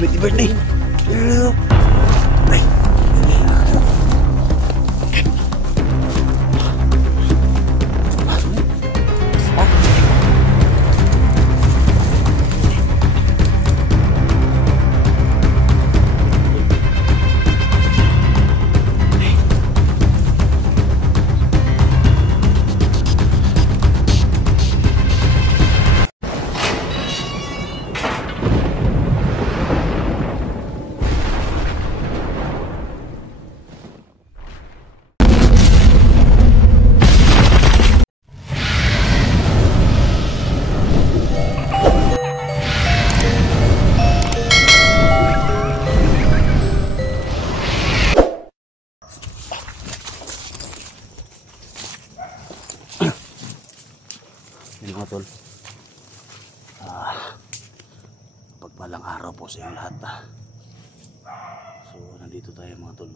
Happy birthday. Ay. Mga tol, pagpalang araw po sa inyo lahat. So nandito tayo mga tol,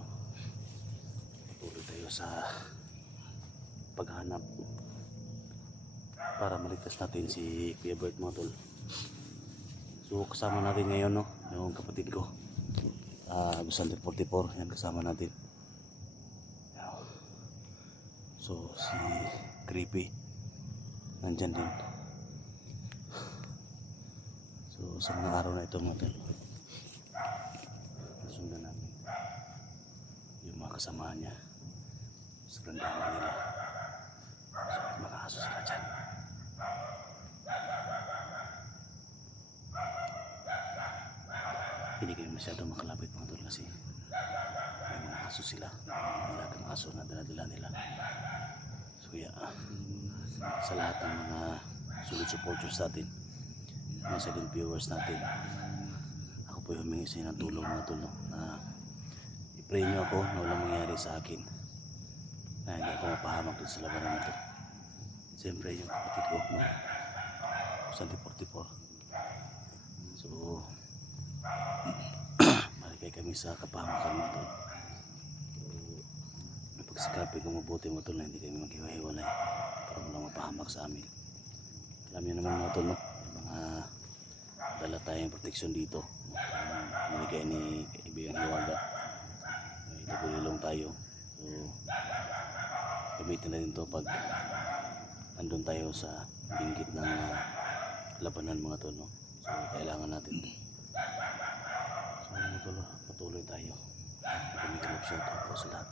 patuloy tayo sa paghanap para maligtas natin si Kuya Bert mga tol. So kasama natin ngayon yung kapatid ko, Agustin 44, yan kasama natin. So si Creepy nandyan din. So sa mga araw na ito mga tol, nasundan namin yung mga kasamahan niya sa landanan nila. So makakaso sila dyan. Hindi kayo masyadong makalapit mga tol kasi may mga aso sila, malagang aso na dala-dala nila. So sa lahat ng mga solid supporters natin, mga silent viewers natin, ako po yung humingi sa inyo ng tulong mga tol, na i-pray nyo ako na walang mangyari sa akin, na hindi ako mapahamak dito sa labanan nito. Siyempre yung kapatid ko, Santi 44. So maligay kami sa kapahamakan mga tol. So napagsikapin ko mabuti mga tol na hindi kami maghiwa-hiwalay para walang mapahamak sa amin. Alam niyo naman mga tol, mga dala tayong proteksyon dito, binigay ni Kaibigang Hiwaga. Ito po nilong tayo, so gamitin na din ito pag andun tayo sa binggit ng labanan mga tol, so kailangan natin ito. So mga tol, patuloy tayo. Kumikalap siya ito po sa lahat,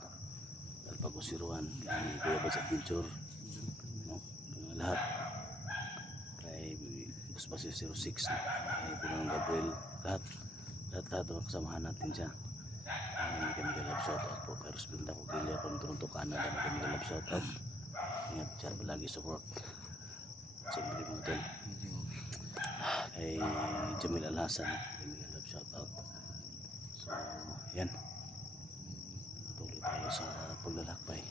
Alpagusiruan, Kuya Bats Adventure, lahat, kay Busbasi 06, kay Pinang Gabriel, lahat ng kasamahan natin siya. Hindi kami galap shoutout po kay Rosbinda Cogilla from Toronto, Canada. Hindi kami galap shoutout. Ingat siya lagi sa work. Siyempre mga tol, kay Jamil Alhasan, hindi kami galap shoutout. So yan, patuloy tayo sa paglalakbay.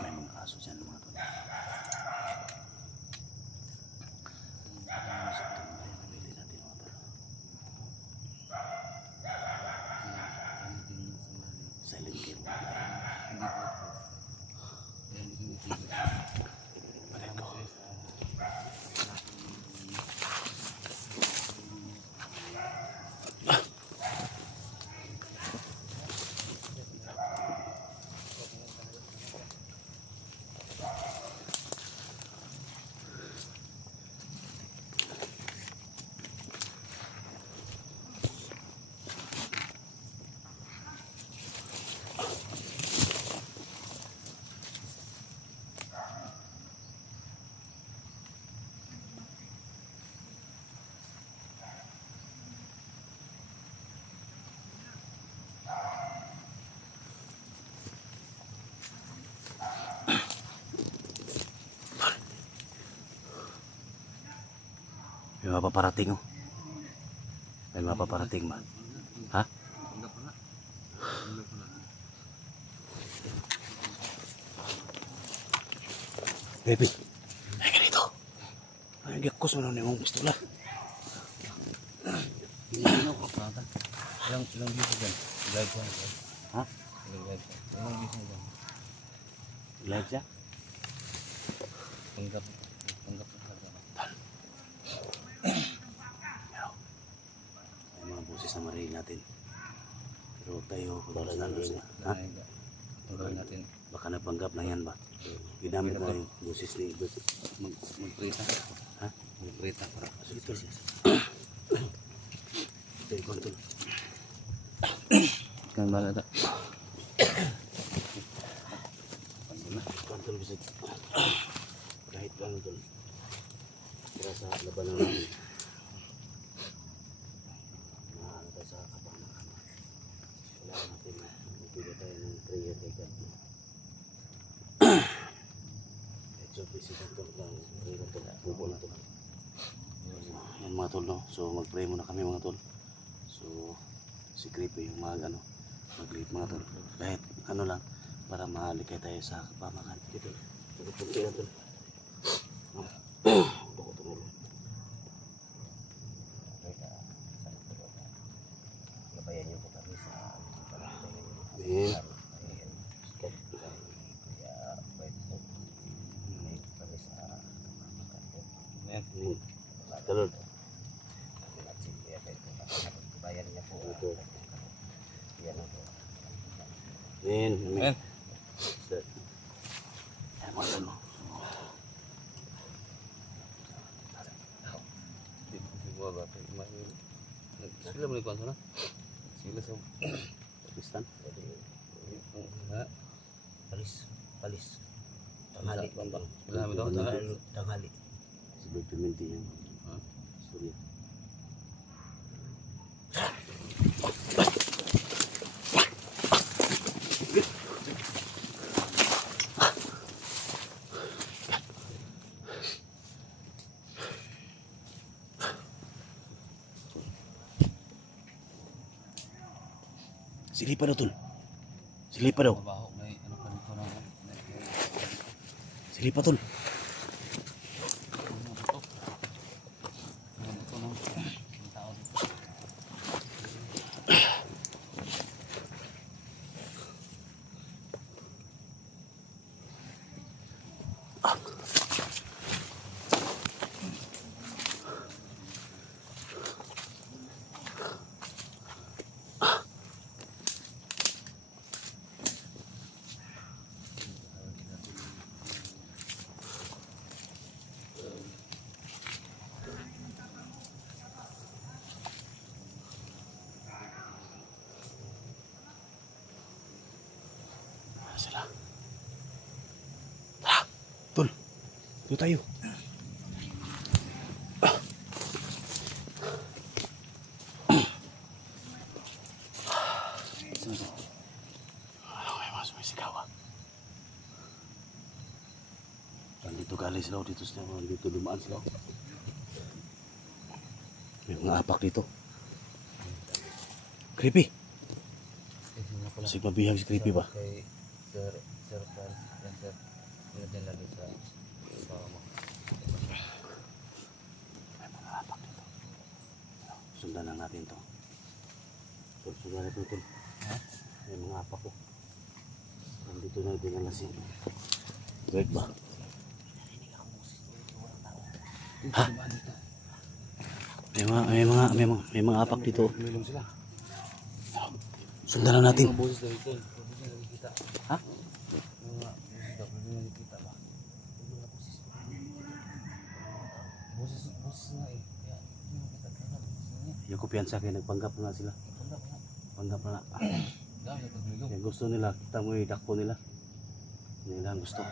May mga aso dyan mga tol. Silent game mga tayo. Balik ko. May mapaparating May mapaparating ba? Ha? Baby, ay ganito. Ay gakos mo na yung pistola. Ano ko pa? Ilang bisa dyan? Live ko. Ha? Ilang bisa dyan? Live siya? Panggap. Panggap na talaga. May mga boses na marinig natin. Pero tayo, kung nalos na. Ha? Ang gawin natin. Baka napanggap na yan ba? Ginamit na yung boses ni Ibert. Magprita. Ha? Magprita para. Ito siya. Ito yung kontrol. Kan bala ta. Kontrol bisa. Kahit ano doon. Kira sa labanan namin. Maano tayo sa kapanakan. Kailangan natin na bigyan tayo ng prayer kay God. Kahit so busy kontrol lang. Prayer na ito. Bubo na ito. Yan mga tol, no? So mag-pray muna kami mga tol. So si Creepy yung mag lead mga tol. Kahit ano lang para mahalikay tayo sa kapamakan. Dito. Pagpunti na tol. Bako tumulo. Gabayan niyo po kami sa Amen. Amen. Talod. Gabayan niya po. Ito. Yan po. Amen. Amen. Ayan mga tol, no? Siguro ba? Sila mo ni kwanto na? Sila sa Pakistan. ha? Palis. Tanghali. Sila namin daw. Tanghali. Si Brad Pimentel yan. Ha? Surya. Silipa daw tol. Silipa daw. Mabaho. May ano pa dito na. Silipa tol. Sila. Tara, tol. Dito tayo. May mga sumisigaw. Dito galing sila. Dito sila. Dito dumaan sila. May mga apak dito. Creepy. Masig mabihag si Creepy ba? Kay Sir Franz. Yan sir. Yan din lagi sa mo. May mga apak dito. Sundan lang natin to. Sundan natin to. May mga apak ko. Nandito na dinala si Greg ba? Ha? May mga apak dito. Milong sila. Sundan na natin. Mga boses daw ito. Boses na nakikita. Ha? Mga boses daw. Boses na nakikita ba? Boses nga eh. Kaya, hindi mo kita kaya na boses na niya. Yung kumpiyansa kayo nagpanggap na nga sila. Ipundak na. Panggap na nga. Dami na paglulong. Kaya gusto nila. Kita mo yung dakpo nila. Hindi nila ang gusto.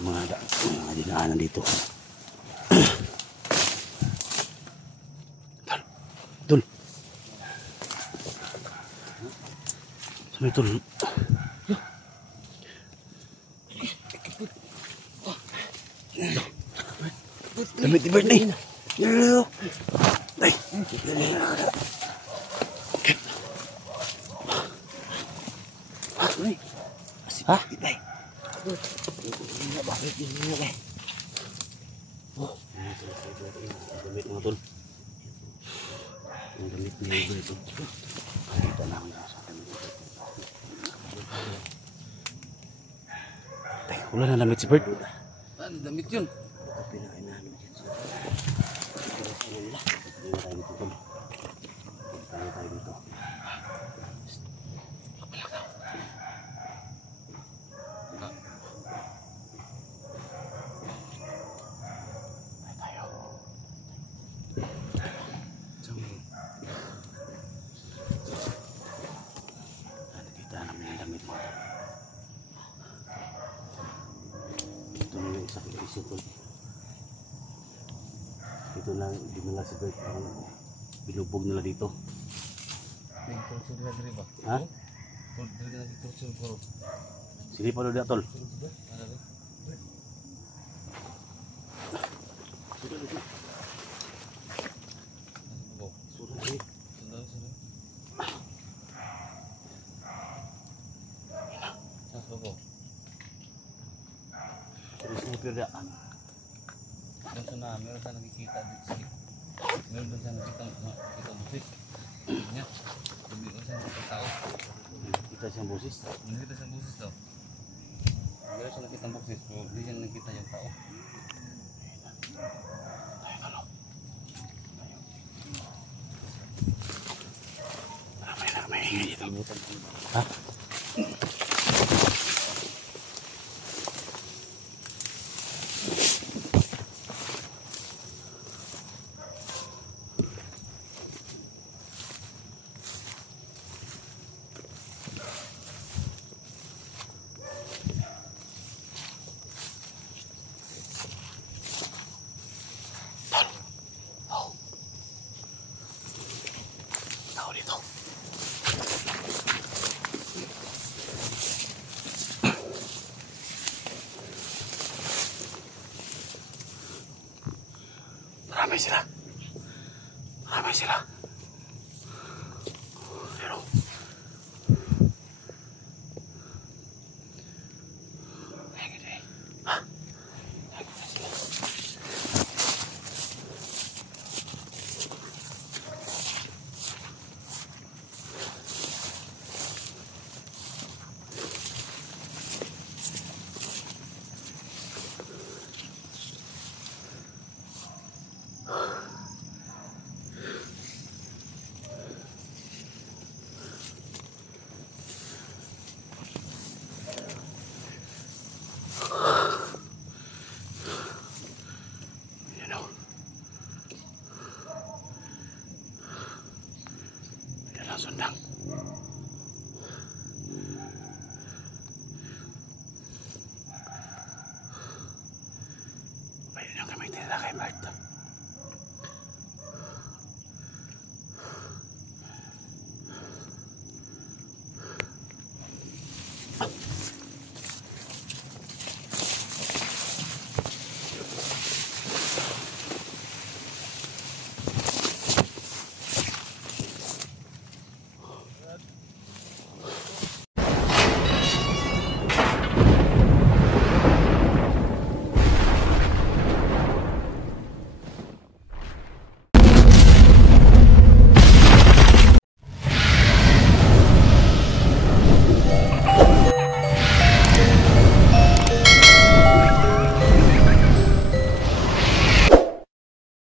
Yung mga dinaanan dito. Tol. Saan tol? Damit ni Bernie. Ay. Ha? Oh, damit mga tol. Yung damit ni Ibo ito. Nakita namin sa akin. Wala na damit si Bert. Ano damit yun? Ito pinakainahan mo dyan. Hindi na tayo dito, tol. Hindi tayo dito. Tayo. Nakita namin yung damit mo. Ito na yung isa kong iso, tol. Ito lang, dinala si Bert. Parang binubog nila dito. Yung torture na diri ba? Ha? Diri na torture ko. Sili pa doon, tol. Ano ba? Ano ba? Sundan. Nas ba ko? Sniper dia. Doon sa na, meron sa nakikita dito. Meron doon sa nakikita busis. Niya. Meron sa nakikita tao. Kita siyang boses. Nakikita sa busis daw. Meron sa nakikita busis. Pero hindi siya nakikita yung tao. May ingay dito. Ha? Tao dito. Marami sila. Marami sila. Pero ha? Yan o. Yan ang sundang.